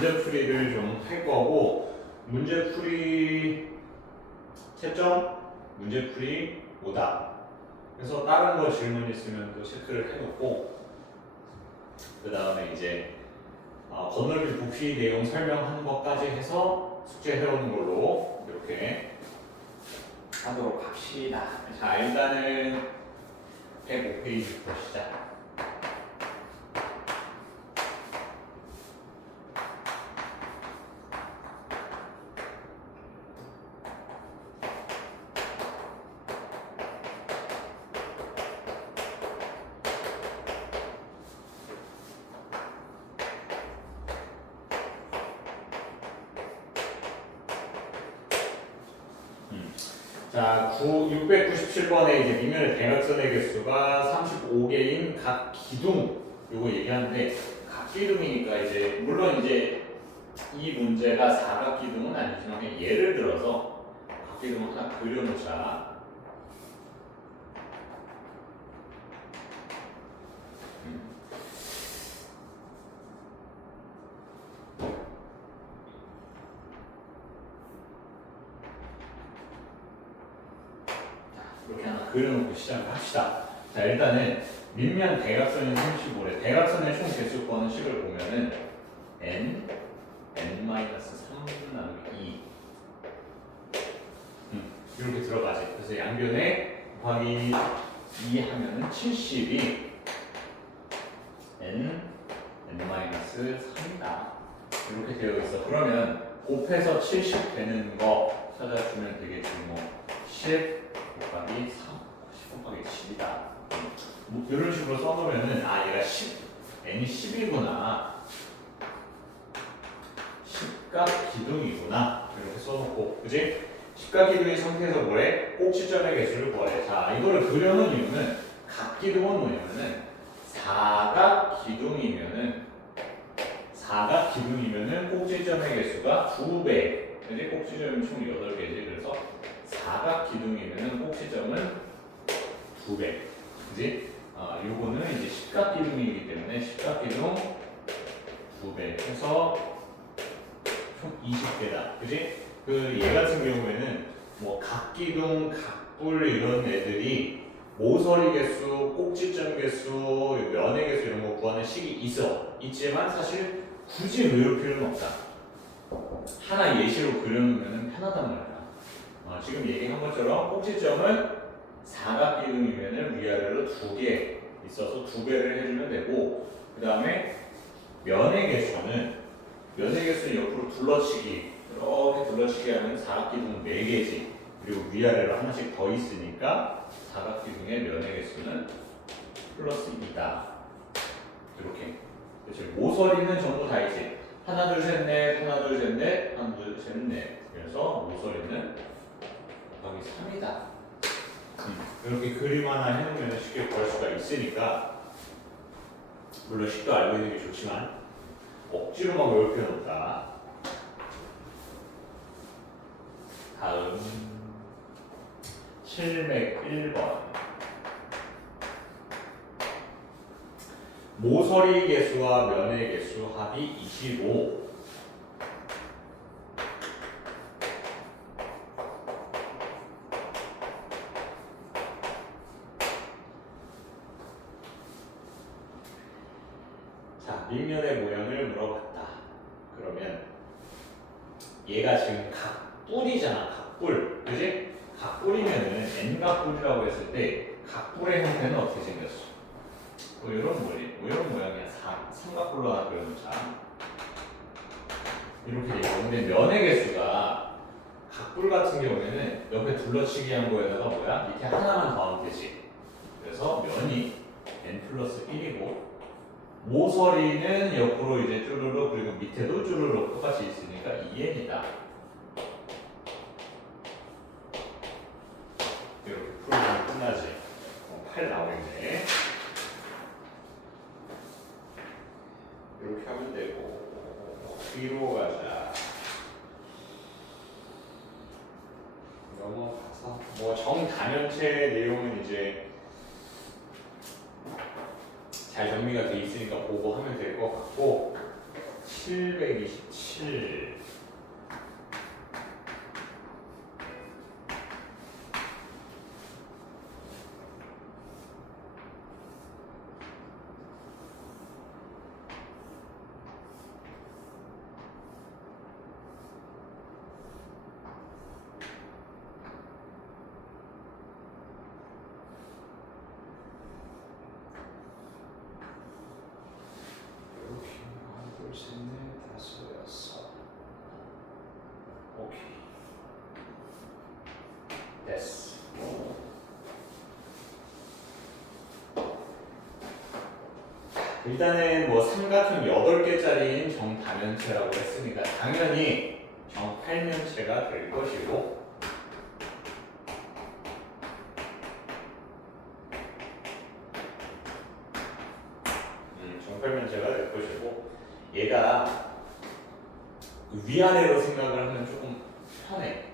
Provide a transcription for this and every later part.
문제풀이를 좀 할 거고, 문제풀이 채점, 문제풀이 오답. 그래서 다른 거 질문 있으면 또 체크를 해놓고, 그 다음에 이제 건널비 부피 내용 설명하는 것까지 해서 숙제 해오는 걸로 이렇게 하도록 합시다. 자, 일단은 105페이지부터 시작. 자, 697번에 이제 미면의 대각선의 개수가 35개인 각 기둥 요거 얘기하는데, 각 기둥이니까 이제 물론 이제 이 문제가 사각 기둥은 아니지만 예를 들어서 각 기둥을 하나 그려놓자. 이렇게 하나 그려놓고 시작을 합시다. 자, 일단은 밑면 대각선이 35래. 대각선의 총 개수권은 식을 보면은 n, n-3 나누기 2 이렇게 들어가지. 그래서 양변에 곱하기 2 하면은 70이 n, n-3이다. 이렇게 되어 있어. 그러면 곱해서 70 되는 거 찾아주면 되겠지. 뭐 10 곱하기 3, 10 곱하기 10이다. 뭐 이런 식으로 써놓으면은 얘가 10, n이 10이구나. 10각 기둥이구나. 이렇게 써놓고, 그지? 10각 기둥의 상태에서 뭐래? 꼭지점의 개수를 구하래. 자, 이거를 그려놓은 이유는 각 기둥은 뭐냐면은 사각 기둥이면은 꼭지점의 개수가 2배. 그지? 꼭지점이 총 8개지. 그래서 사각 기둥이면은 꼭지점은 2배. 그지? 요거는 이제 십각 기둥이기 때문에 십각 기둥 2배 해서 총 20개다. 그지? 그 얘 같은 경우에는 뭐 각기둥, 각불 이런 애들이 모서리 개수, 꼭지점 개수, 면의 개수 이런 거 구하는 식이 있지만 사실 굳이 외울 필요는 없다. 하나 예시로 그려놓으면 편하단 말이야. 지금 얘기한 것처럼 꼭지점은 사각기둥이면 위아래로 2개 있어서 2배를 해주면 되고, 그 다음에 면의 개수는 옆으로 둘러치기, 이렇게 둘러치기 하면 사각기둥은 4개지. 그리고 위아래로 하나씩 더 있으니까 사각기둥의 면의 개수는 플러스 2다. 이렇게. 그렇지. 모서리는 전부 다 있지. 하나, 둘, 셋, 넷, 하나, 둘, 셋, 넷, 하나, 둘, 셋, 넷. 그래서 모서리는 곱하기 3이다. 이렇게 그림 하나 해놓으면 쉽게 구할 수가 있으니까, 물론 식도 알고 있는 게 좋지만 억지로 막 외울 필요는 없다. 다음 701번 모서리 개수와 면의 개수 합이 25. 밑면의 모양을 물어봤다. 그러면 얘가 지금 각뿔이잖아. 각뿔. 그지? 각뿔이면은 n각뿔이라고 했을 때 각뿔의 형태는 어떻게 생겼어? 뭐 이런 모양이야. 삼각뿔로 하나 그려놓자. 이렇게 되고. 근데 면의 개수가 각뿔 같은 경우에는 옆에 둘러치기 한 거에다가 뭐야? 밑에 하나만 더하면 되지. 그래서 면이 n 플러스 1이고, 모서리는 옆으로 이제 쭈루룩, 그리고 밑에도 쭈루룩 똑같이 있으니까 2n이다. 이렇게 풀면 끝나지. 8 나오겠네. 이렇게 하면 되고, 뒤로 가자. 넘어가서 뭐 정단연체 내용은 이제 잘 정리가 돼 있으니까 보고 하면 될 것 같고, 727. 오케이. 됐어. 일단은 뭐 삼각형 8개짜리인 정다면체라고 했으니까 당연히 정팔면체가 될 것이고, 정팔면체가 될 것이고, 얘가 위아래로 생각을 하면 조금 편해.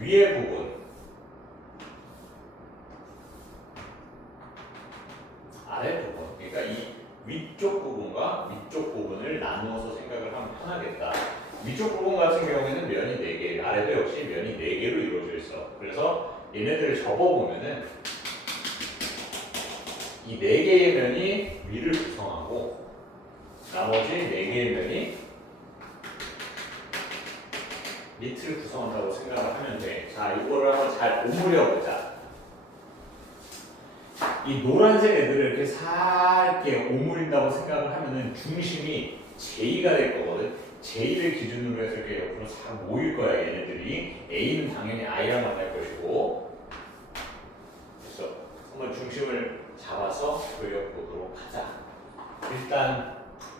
위에 부분, 아래 부분, 그러니까 이 위쪽 부분과 위쪽 부분을 나누어서 생각을 하면 편하겠다. 위쪽 부분 같은 경우에는 면이 4개, 아래도 역시 면이 4개로 이루어져 있어. 그래서 얘네들을 접어보면은 이 4개의 면이 위를 구성하고 나머지 4개의 면이 밑을 구성한다고 생각을 하면 돼. 자, 이거를 한번 잘 오므려 보자. 이 노란색 애들을 이렇게 살게 오므린다고 생각을 하면은 중심이 J가 될 거거든. J를 기준으로 해서 이렇게 옆으로 싹 모일 거야, 얘네들이. A는 당연히 I랑 만날 것이고. 그래서 한번 중심을 잡아서 그려보도록 하자. 일단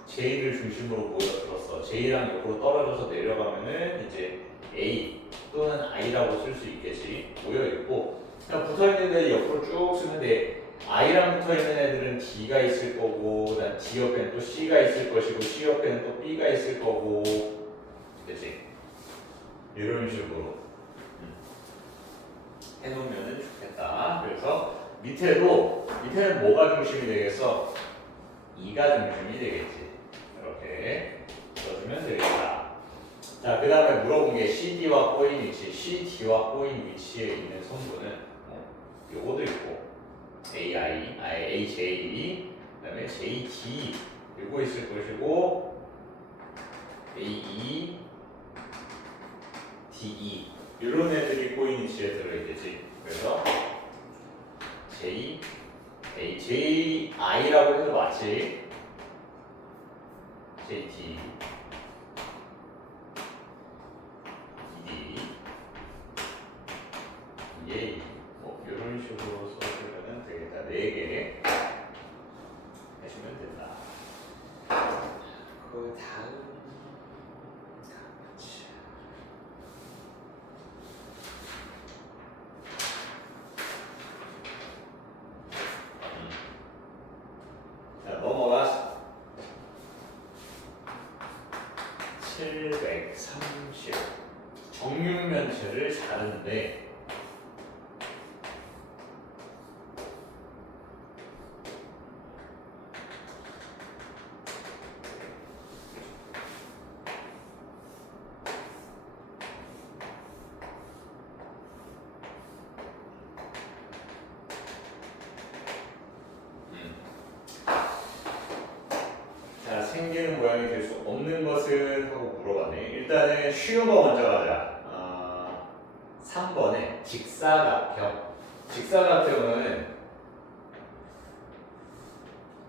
J를 중심으로 모여들었어. J랑 옆으로 떨어져서 내려가면은 이제 A 또는 I라고 쓸 수 있겠지. 모여있고, 그냥 붙어있는 애들 옆으로 쭉 쓰면 돼. I랑 붙어있는 애들은 D가 있을 거고, 난 D 옆에는 또 C가 있을 것이고, C 옆에는 또 B가 있을 거고, 그치? 이런 식으로 해놓으면 좋겠다. 그래서 밑에는 뭐가 중심이 되겠어? E가 중심이 되겠지. 이렇게 써주면 되겠다. 자, 그 다음에 물어본 게 CD와 꼬인 위치, CD와 꼬인 위치에 있는 성분은 요거도 있고, AJ, 그 다음에 JD, 요거 있을 것이고, AE, DE, 이런 애들이 꼬인 위치에 들어있겠지. 그래서 JI라고 해도 맞지. JD, EA, 뭐 이런 식으로 써주면 되겠다. 4개 해주면 된다. 그 다음 자, 넘어가. 730 정육면체를 자르는데 자, 생기는 모양이 될 수 없는 것은 하고 물어봤네. 일단은 쉬운 거 먼저 가자. 3번에 직사각형. 직사각형은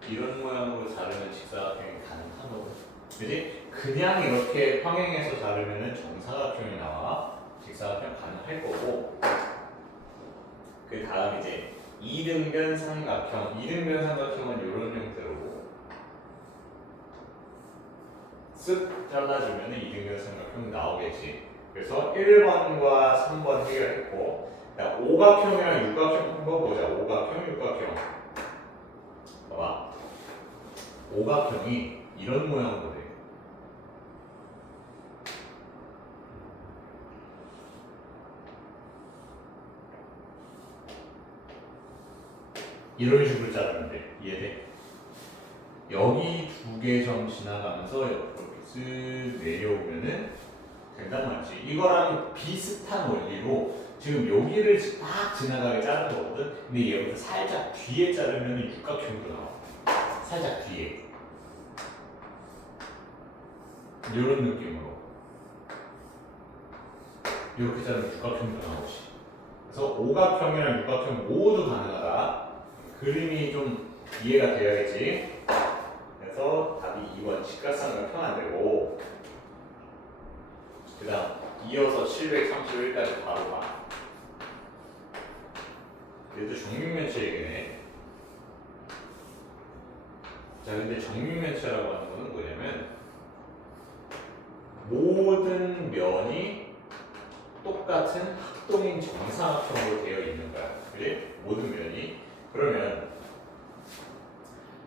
이런 모양으로 자르면 직사각형이 가능하거든. 그지? 그냥 이렇게 평행해서 자르면 정사각형이 나와. 직사각형 가능할 거고. 그 다음 이제 이등변 삼각형. 이등변 삼각형은 이런 형태로 쓱 잘라주면 이등변 삼각형 나오겠지. 그래서 1번과 3번 해결했고, 오각형이랑 육각형 한번 보자. 오각형, 육각형. 봐봐. 오각형이 이런 모양으로 돼. 이런 식으로 자르면 돼. 이해돼? 여기 두 개 점 지나가면서 옆으로 쓱 내려오면은 된단 말이지. 이거랑 비슷한 원리로 지금 여기를 딱 지나가게 자른 거거든. 근데 얘보다 살짝 뒤에 자르면 육각형으로 나와. 살짝 뒤에. 이런 느낌으로. 이렇게 자르면 육각형으로 나오지. 그래서 오각형이랑 육각형 모두 가능하다. 그림이 좀 이해가 돼야겠지. 그래서 답이 2번 직각삼각 평안되고, 그 다음 이어서 731까지 바로 가. 얘도 정육면체 얘기네. 자, 근데 정육면체라고 하는 거는 뭐냐면 모든 면이 똑같은 합동인 정사각형으로 되어 있는 거야. 그지? 모든 면이. 그러면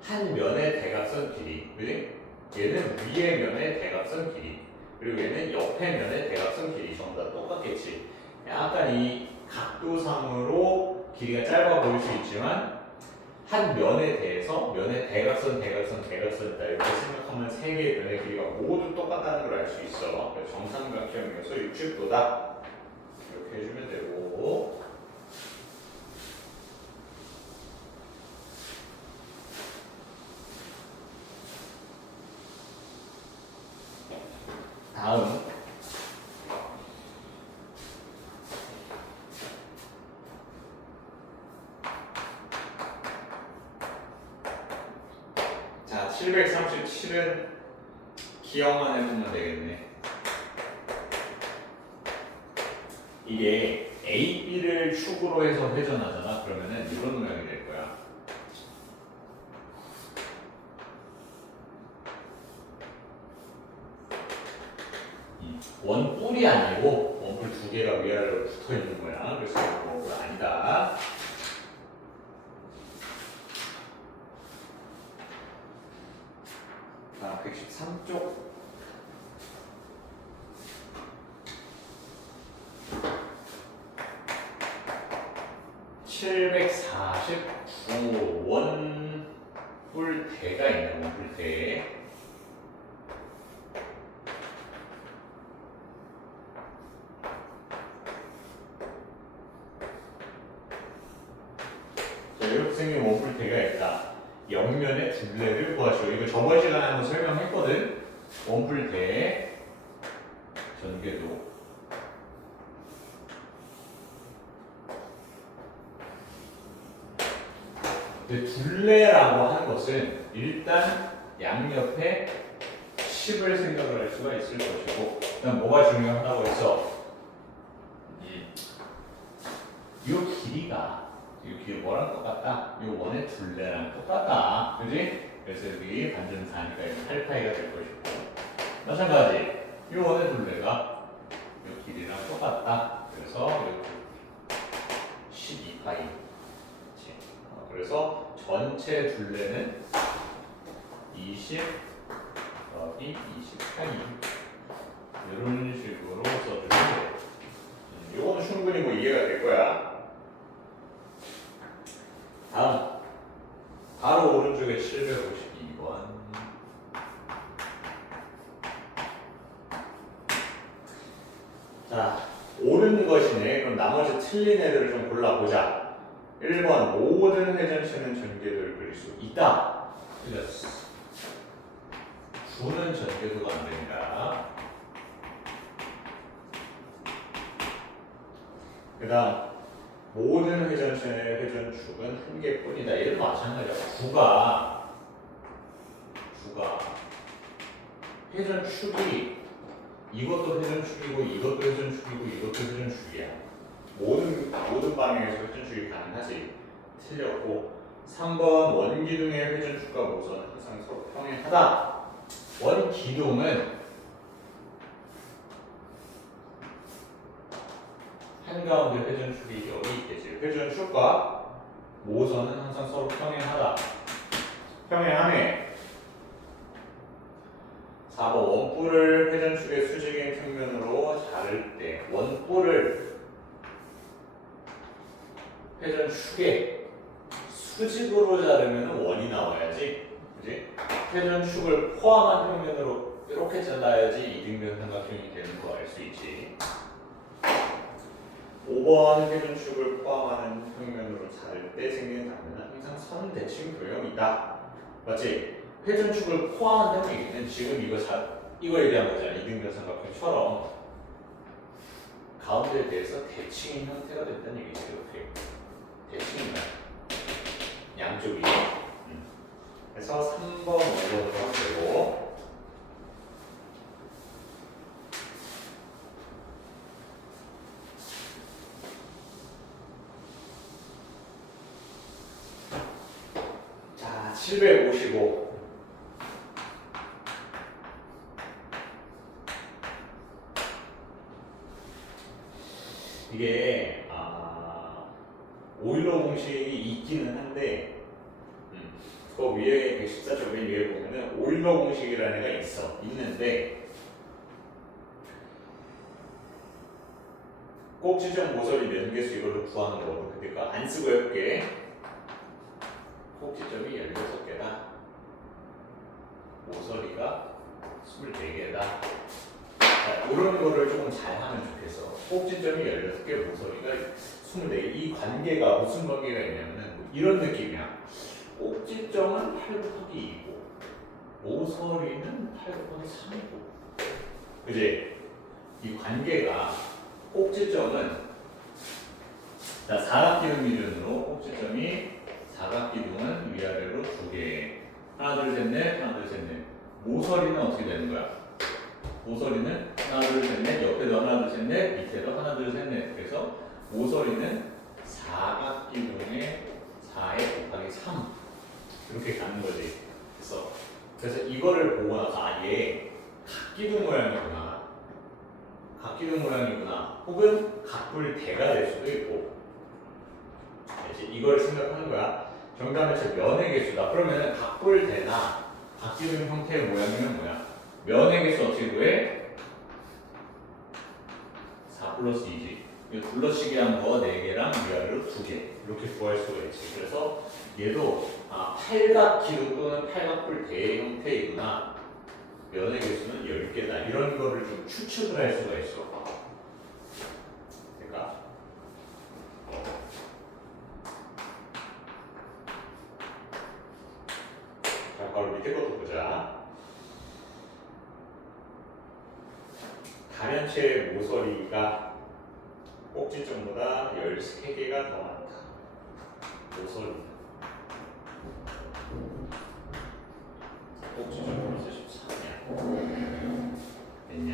한 면의 대각선 길이, 그지? 얘는 위의 면의 대각선 길이, 그리고 얘는 옆에 면의 대각선 길이 전부 다 똑같겠지. 약간 이 각도상으로 길이가 짧아 보일 수 있지만 한 면에 대해서 면의 대각선이다 이렇게 생각하면 세 개의 면의 길이가 모두 똑같다는 걸 알 수 있어. 그래서 정삼각형이어서 60도다 이렇게 해주면 되고, 다음 자 737은 기억만 해보면 되겠네. 이게 A, B를 축으로 해서 회전하잖아. 그러면은 이런 모양이 될 거야. 원뿔이 아니고 원뿔 두 개가 위아래로 붙어 있는 거야. 그래서 원뿔 아니다. 자, 113쪽. (749) 원뿔대가 있네. 원뿔대. 이렇게 생긴 원뿔대가 있다. 옆면의 둘레를 구하시오. 이거 저번 시간에 한번 설명했거든. 원뿔대 전개도. 근데 둘레라고 하는 것은 일단 양옆에 10을 생각을 할 수가 있을 것이고, 그다음 뭐가 중요하다고 했어? 이 길이가 이 길이 뭐랑 똑같다? 이 원의 둘레랑 똑같다. 그지? 그래서 여기 반전사니까 8파이가 될 것이고, 마찬가지 이 원의 둘레가 이 길이랑 똑같다. 그래서 이렇게 12파이. 그래서 전체 둘레는 20 더하기 28 이런 식으로 써주면 돼. 이거는 충분히 뭐 이해가 될 거야. 다음 바로 오른쪽에 752번. 자, 옳은 것이네. 그럼 나머지 틀린 애들을 좀 골라보자. 1번 모든 회전체는 전개도를 그릴 수 있다. 틀렸어. 9는 전개도가 안 됩니다. 그 다음 모든 회전체의 회전축은 한 개뿐이다. 얘도 마찬가지야. 9가 회전축이 이것도 회전축이고 이것도 회전축이고 이것도 회전축이야. 모든 방향에서 회전축이 가능하지. 틀렸고, 3번 원기둥의 회전축과 모선은 항상 서로 평행하다. 원기둥은 한가운데 회전축이 여기 있겠지. 회전축과 모선은 항상 서로 평행하다. 평행하네. 4번 원뿔을 회전축의 수직인 평면으로 자를 때 원뿔을 회전축의 수직으로 자르면 원이 나와야지. 그지? 회전축을 포함한 평면으로 이렇게 잘라야지 이등변 삼각형이 되는 거 알 수 있지. 5번 회전축을 포함하는 평면으로 자를 때 생기는 단면은 항상 선대칭 도형이다. 맞지? 회전축을 포함한다는 얘기는 지금 이거 얘기한 거잖아. 이등변 삼각형처럼 가운데에 대해서 대칭인 형태가 된다는 얘기지. 이렇게 대칭이면 양쪽이. 그래서 3번 5번으로 하면 되고, 자, 755. 이게 오일러 공식이 있기는 한데, 그 위에 114쪽 맨 위에 보면은 오일러 공식이라는 애가 있는데 꼭지점 모서리 면계수 이걸로 구하는 거거든. 근데 그거 안 쓰고 해볼게. 꼭지점이 16개다. 모서리가 24개다. 이런 거를 조금 잘 하면 좋겠어. 꼭지점이 16개, 모서리가 24개. 이 관계가 무슨 관계가 있냐면은 뭐 이런 느낌이야. 꼭지점은 8 곱하기 2고 모서리는 8 곱하기 3이고. 그지? 이 관계가 꼭지점은 사각기둥 기준으로 꼭지점이 사각기둥은 위아래로 2개. 하나 둘 셋 넷, 하나 둘 셋 넷. 모서리는 어떻게 되는 거야? 모서리는 하나 둘 셋 넷, 옆에도 하나 둘 셋 넷, 밑에도 하나 둘 셋 넷. 그래서 모서리는 사각기둥의 4에 곱하기 3 이렇게 가는 거지. 그래서 이거를 보고 나서 얘 각기둥 모양이구나. 각기둥 모양이구나. 혹은 각불대가 될 수도 있고. 이제 이걸 생각하는 거야. 정답은 제 면의 개수다. 그러면은 각불대나 각기둥 형태의 모양이면 뭐야? 면의 개수 어떻게 구해? 4 플러스 2지. 이거 둘러치기 한 거 4개랑 위아래로 2개. 이렇게 구할 수가 있지. 그래서 얘도 팔각기둥 또는 팔각불대의 형태이구나. 면의 개수는 10개다. 이런 거를 좀 추측을 할 수가 있어. 그러니까 자, 바로 밑에 것도 보자. 다면체의 모서리가 꼭지점보다 13개가 더 많다. 모서리 꼭지점 벌써 14냐? 됐냐?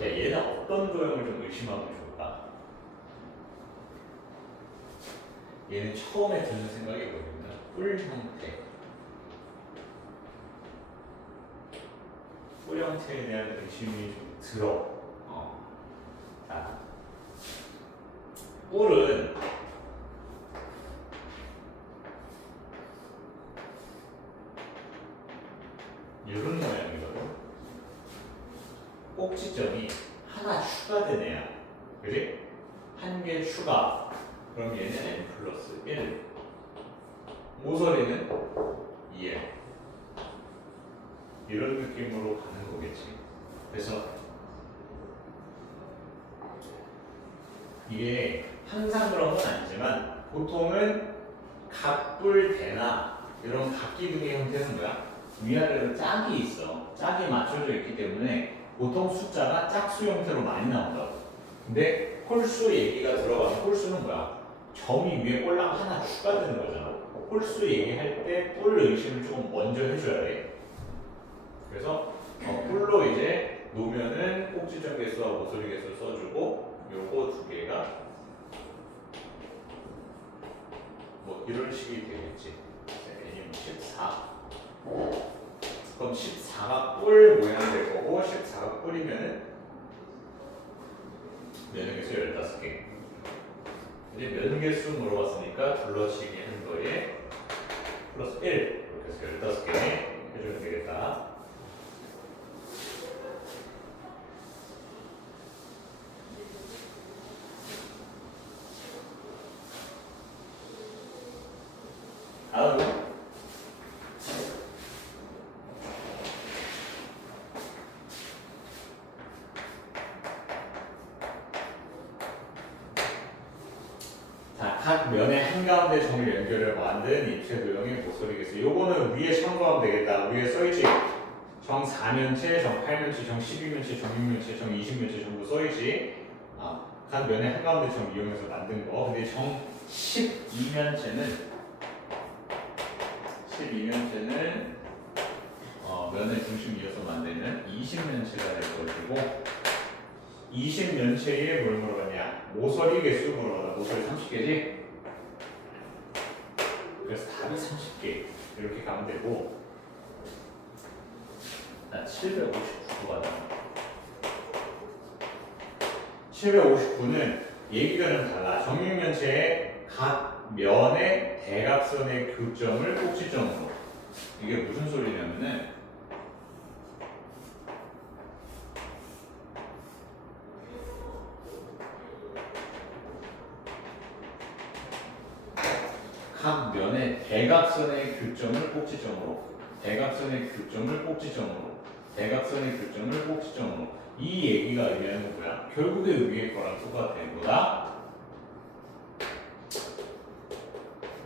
얘는 어떤 도형을 좀 의심하면 좋을까? 얘는 처음에 드는 생각이 뭐냐면 뿔 형태. 뿔 형태에 대한 의심이 좀 들어. 자, 뿔은 이런 모양이거든. 꼭지점이 하나 추가된 애야. 그지? 한 개 추가. 그럼 얘는 n 플러스 1. 모서리는 2n. 이런 느낌으로 가는 거겠지. 그래서 이게 항상 그런 건 아니지만 보통은 각불대나 이런 각기둥의 형태는 뭐야? 위아래로 짝이 있어. 짝이 맞춰져 있기 때문에 보통 숫자가 짝수 형태로 많이 나온다고. 근데 홀수 얘기가 들어가면 홀수는 뭐야? 점이 위에 꼴랑 하나 추가되는 거잖아. 홀수 얘기할 때 뿔 의심을 조금 먼저 해줘야 돼. 그래서 뿔로 이제 놓으면은 꼭지점 개수와 모서리 개수 써주고 요거 2개가 뭐 이런 식이 되겠지. n이 14. 그럼 14가 뿔 모양 될 거고 14가 뿔이면은 면계수 15개. 이제 면계수 물어봤으니까 둘러치기 한 거에 플러스 1 이렇게 해서 15개 해주면 되겠다. 다음 자, 각 면의 한가운데 점을 연결해 만든 입체 도형의 모서리겠어. 요거는 위에 참고하면 되겠다. 위에 써있지. 정 4면체, 정 8면체, 정 12면체, 정 6면체, 정 20면체 정도 써있지. 각 면의 한가운데 점 이용해서 만든 거. 근데 정 12면체는 면의 중심 이어서 만드는 20면체가 될 것이고 20면체에 뭘 물어봤냐? 모서리 개수 물어봤다. 모서리 30개지? 그래서 답이 30개 이렇게 가면 되고 나 759가 나와. 759는 얘기가 좀 달라. 정육면체의 각 면의 대각선의 교점을 꼭지점으로. 이게 무슨 소리냐면은 각 면의 대각선의 교점을 꼭지점으로, 대각선의 교점을 꼭지점으로, 대각선의 교점을 꼭지점으로. 이 얘기가 의미하는 건 뭐야? 결국에 위에 거랑 똑같아. 뭐다?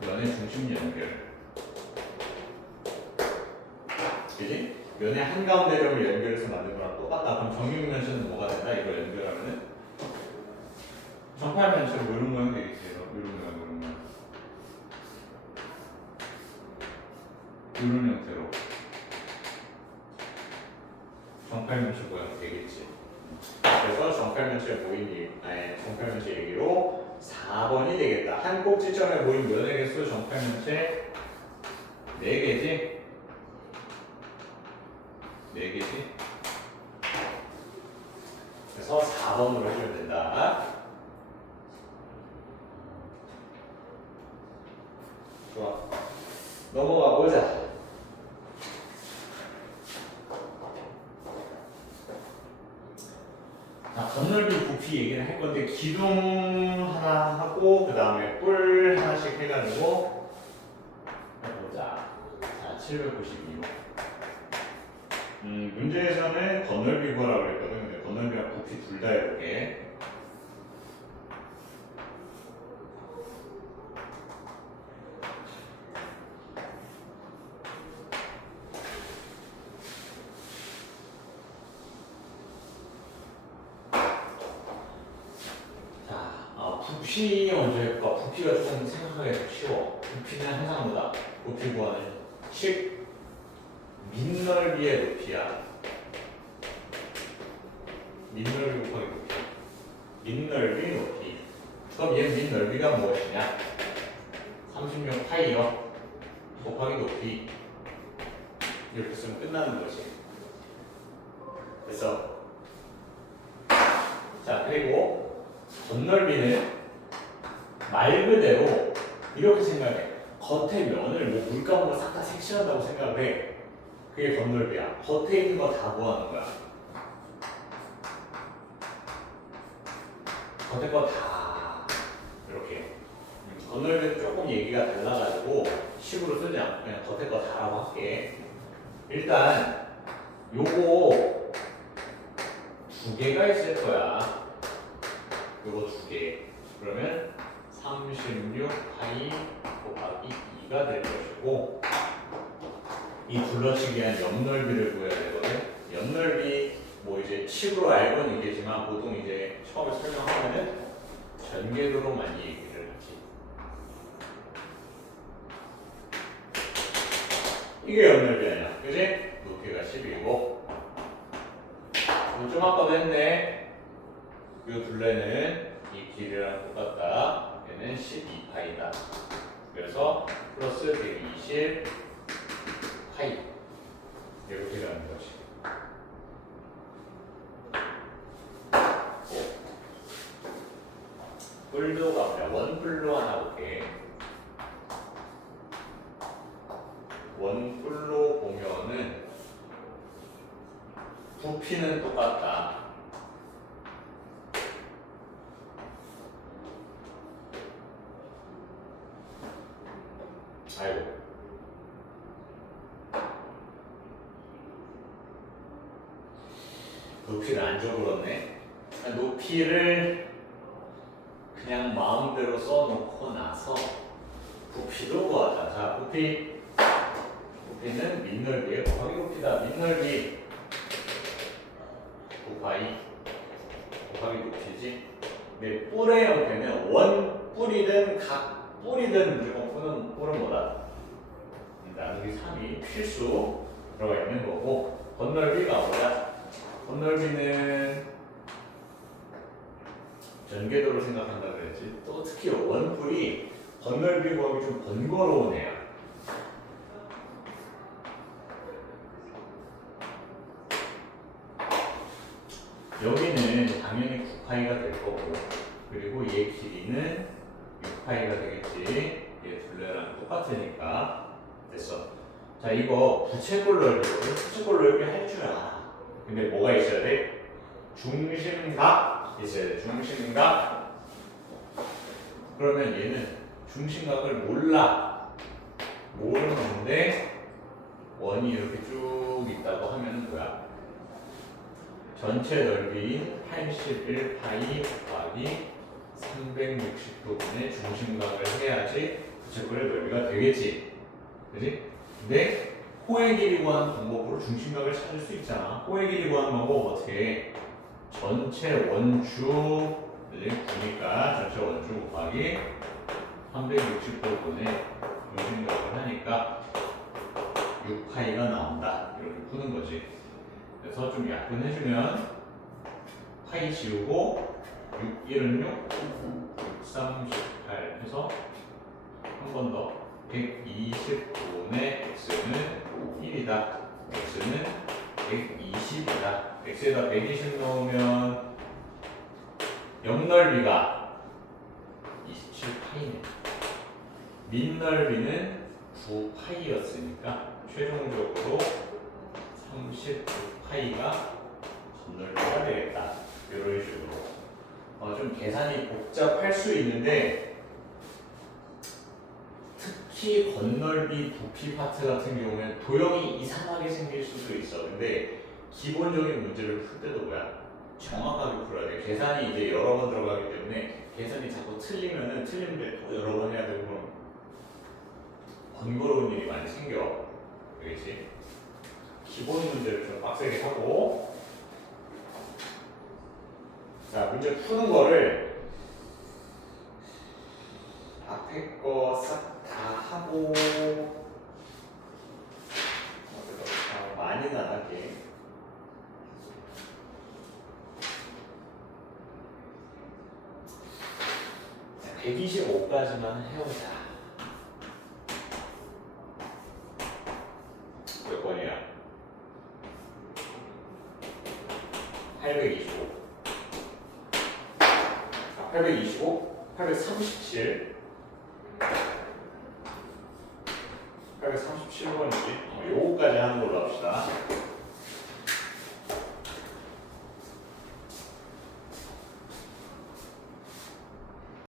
면의 중심 연결. 그지? 면의 한가운데를 연결해서 만든 거랑 똑같다. 그럼 정육면체는 뭐가 된다? 이걸 연결하면은 정팔면체는 뭐 이런 모양 되겠지. 이런 모양. 이런 형태로 정팔면체 모양이 되겠지. 그래서 정팔면체에 모인 정팔면체 얘기로 4번이 되겠다. 한 꼭지점에 모인 면의 개수 정팔면체 4개지? 4개지? 그래서 4번으로 해주면 된다. 좋아. 넘어가 보자. 건널비 부피 얘기를 할 건데 기둥 하나 하고 그 다음에 뿔 하나씩 해가지고 해보자. 자, 792로. 문제에서는 건널비 구하라고 그랬거든. 근데 건널비랑 부피 둘 다 해볼게. 부피 먼저 해볼까? 부피가 좀 생각하기가 더 쉬워. 부피는 항상 뭐다? 부피 구하는 식 밑넓이의 높이야. 밑넓이 곱하기 높이. 밑넓이 높이. 그럼 얘 밑넓이가 무엇이냐? 36 파이요 곱하기 높이. 이렇게 쓰면 끝나는 거지. 그래서 자, 그리고 건널비는 말 그대로 이렇게 생각해. 겉에 면을 뭐 물감으로 싹 다 색칠한다고 생각을 해. 그게 건널비야. 겉에 있는 거 다 구하는 거야. 겉에 거 다 이렇게. 건널비는 조금 얘기가 달라가지고 식으로 쓰지 않고 그냥 겉에 거 다라고 할게. 일단 요거 2개가 있을 거야. 요거 2개. 그러면 36 파이 곱하기 2가 될 것이고 이 둘러치기 한 옆넓이를 구해야 되거든. 옆넓이 뭐 이제 칩으로 알고는 있겠지만 보통 이제 처음에 설명하면은 전개도로 많이 얘기를 하지. 이게 옆넓이 아니야. 그지? 높이가 10이고 좀 아까도 했네. 이 둘레는 이 길이랑 똑같다. 얘는 12파이다. 그래서 플러스 120 파이 이렇게 가는 거지. 뿔도 가보자. 원뿔로 하나 볼게. 원뿔로 보면은 부피는 똑같다. 아이고. 높이를 안 적어버렸네. 높이를 그냥 마음대로 써놓고 나서 부피도 구하자. 자, 부피는 밑넓이에 곱하기 높이다. 밑넓이 곱하기 높이지. 근데 뿔의 형태는 원 뿔이든 각 뿔이든 무조건 뿔은 뭐다? 나누기 3이 필수 들어가 있는 거고, 건넓이가 뭐야? 건넓이는 전궤도를 생각한다 그랬지. 또 특히 원뿔이 건넓이 구하기 좀 번거로운 애야. 여기는 당연히 9파이가 될 거고, 그리고 얘 길이는 6파이가 되겠지. 얘 둘레랑 똑같으니까. 됐어. 자, 이거 부채꼴 넓이거든. 부채꼴 넓이 할 줄 알아. 근데 뭐가 있어야 돼? 중심각 있어야 돼. 중심각. 그러면 얘는 중심각을 모르는데 원이 이렇게 쭉 있다고 하면 뭐야? 전체 넓이인 81파이 곱하기 360도분의 중심각을 해야지 부채꼴의 넓이가 되겠지. 그지? 근데 호의 길이 구하는 방법으로 중심각을 찾을 수 있잖아. 호의 길이 구하는 방법 어떻게 해? 전체 원주 구니까 전체 원주 곱하기 360도분의 중심각을 하니까 6파이가 나온다. 이렇게 푸는 거지. 그래서 좀 약분해주면 파이 지우고 6, 1은 6, 6, 3, 18 해서 한 번 더 125분의 x는 1이다. x는 120이다. x에다 120 넣으면 옆넓이가 27파이네. 밑넓이는 9파이였으니까 최종적으로 39파이가 겉넓이가 되겠다. 이런 식으로. 좀 계산이 복잡할 수 있는데 특히 겉넓이 부피 파트 같은 경우에는 도형이 이상하게 생길 수도 있어. 근데 기본적인 문제를 풀 때도 뭐야? 정확하게 풀어야 돼. 계산이 이제 여러 번 들어가기 때문에 계산이 자꾸 틀리면은 틀린 문제 또 여러 번 해야 되고 그럼 번거로운 일이 많이 생겨. 알겠지? 기본 문제를 좀 빡세게 하고, 자, 문제 푸는 거를 앞에 거 싹 다 하고 많이는 안 할게. 자, 125까지만 해보자. 몇 번이야? 825. 825, 837, 837번이지. 요거까지 하는 걸로 합시다.